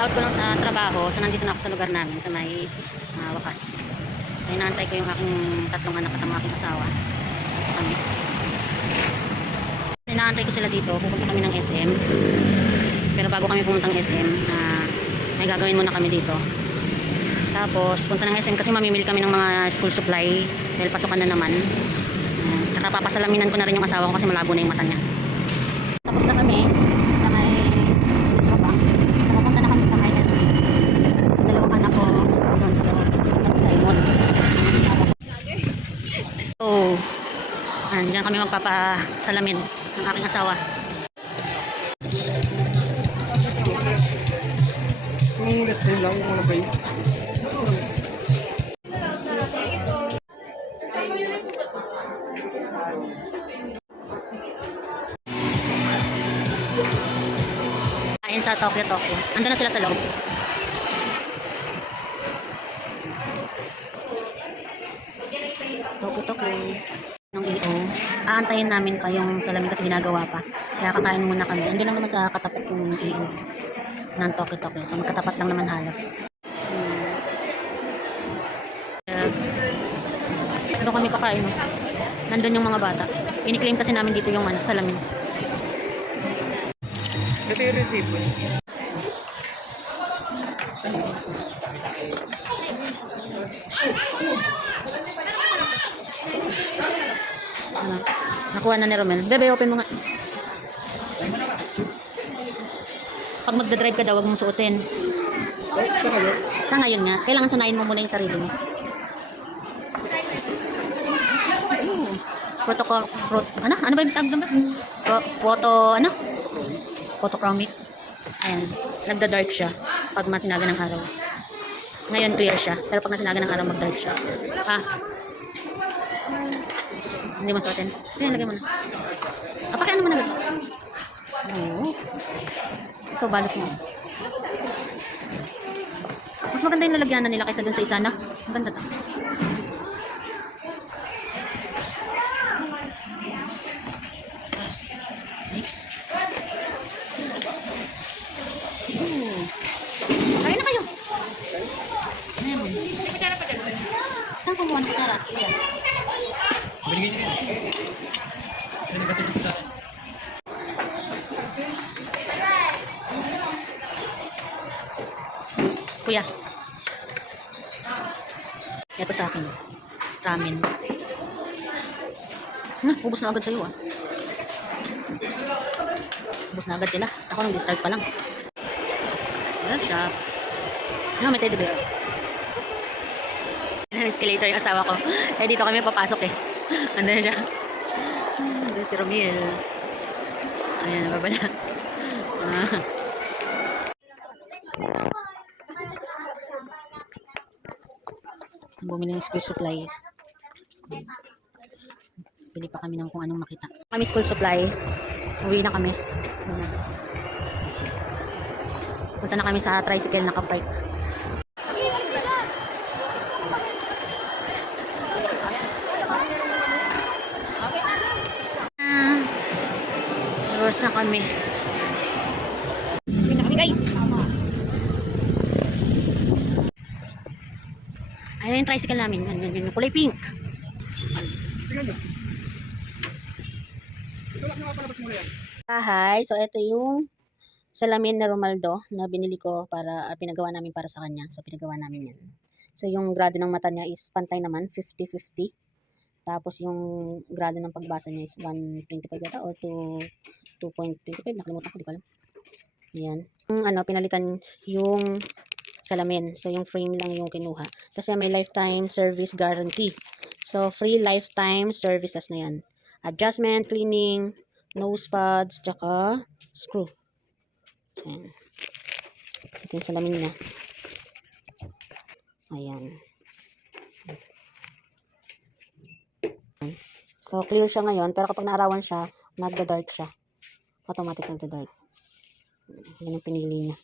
Kaka-out ko lang sa trabaho. So, nandito na ako sa lugar namin sa may wakas. So, inaantay ko yung aking tatlong anak at ang aking asawa. Ito kami. Inaantay ko sila dito. Pupunta kami ng SM. Pero bago kami pumuntang SM, may gagawin muna kami dito. Tapos, punta ng SM kasi mamimili kami ng mga school supply dahil pasukan na naman. Tsaka papasalaminan ko na rin yung asawa ko kasi malabo na yung mata niya. Tapos na kami sa may trabang. Nakapunta na kami sa ILC. Dalawang anak ko doon sa loob. Kasi sa imot. So, dyan kami magpapasalamin ng aking asawa. Lang mo ba yun? Kain sa Tokyo. Ando na sila sa loob. Tokyo. Ng EO. Aantayin namin kayong salamin kasi ginagawa pa. Kaya kakain muna kami. Hindi lang naman sa katapat yung EO ng Tokyo. So magkatapat lang naman halos. Ito kami kakain. Nandun yung mga bata. Ini-claim kasi namin dito yung salamin. Ito yung resibo. Nakuha na ni Romel. Bebe, open mo nga. Pag magdadrive ka daw, huwag mong suotin. Sa ngayon nga, kailangan sunayin mo muna yung sarili mo. Protocol, ano ba yung tawag naman? Photochromic. Ayan, nagda-dark siya pag masinaga ng araw. Ngayon clear siya, pero pag masinaga ng araw mag-dark siya. Hindi mo suotin. Ayan, lagay mo na. Pakiano mo na lagay. Oo. Ito, balot mo. Mas maganda yung lalagyanan nila kaysa dun sa isa na. Maganda to. Kain na kayo. Ayan. Saan kumuha ng kutsara? Ayan. Kuya. Ito sa akin. Ramen. Ubus na agad sa'yo Ubus na agad sila. Ako nung di-start pa lang. Love shop. May teddy bear. Escalator yung asawa ko. Dito kami papasok Ando na siya. Ando si Romel. Ayan, nababala. Bumili ng school supply. Pili pa kami ng kung anong makita. Kami school supply. Uwi na kami. Punta na kami sa tricycle na naka-park. Rose na kami. Uwi na kami guys. Ayan yung tricycle namin. Yan, kulay pink. Hi, so ito yung salamin na Romaldo na binili ko para pinagawa namin para sa kanya. So pinagawa namin yan. So yung grado ng mata niya is pantay naman, 50-50. Tapos yung grado ng pagbasa niya is 1.25 yata or 2.25. Nakalimutan ko, di ko alam. Yan. Pinalitan yung salamin. So yung frame lang yung kinuha. Kasi may lifetime service guarantee. So free lifetime services na yan. Adjustment, cleaning, nose pads, tsaka screw. Ayan. Ito yung salamin niya. Ayan. So, clear siya ngayon. Pero kapag naarawan siya, nagda-dark siya. Automatic nagda-dark. Yan ang pinili niya.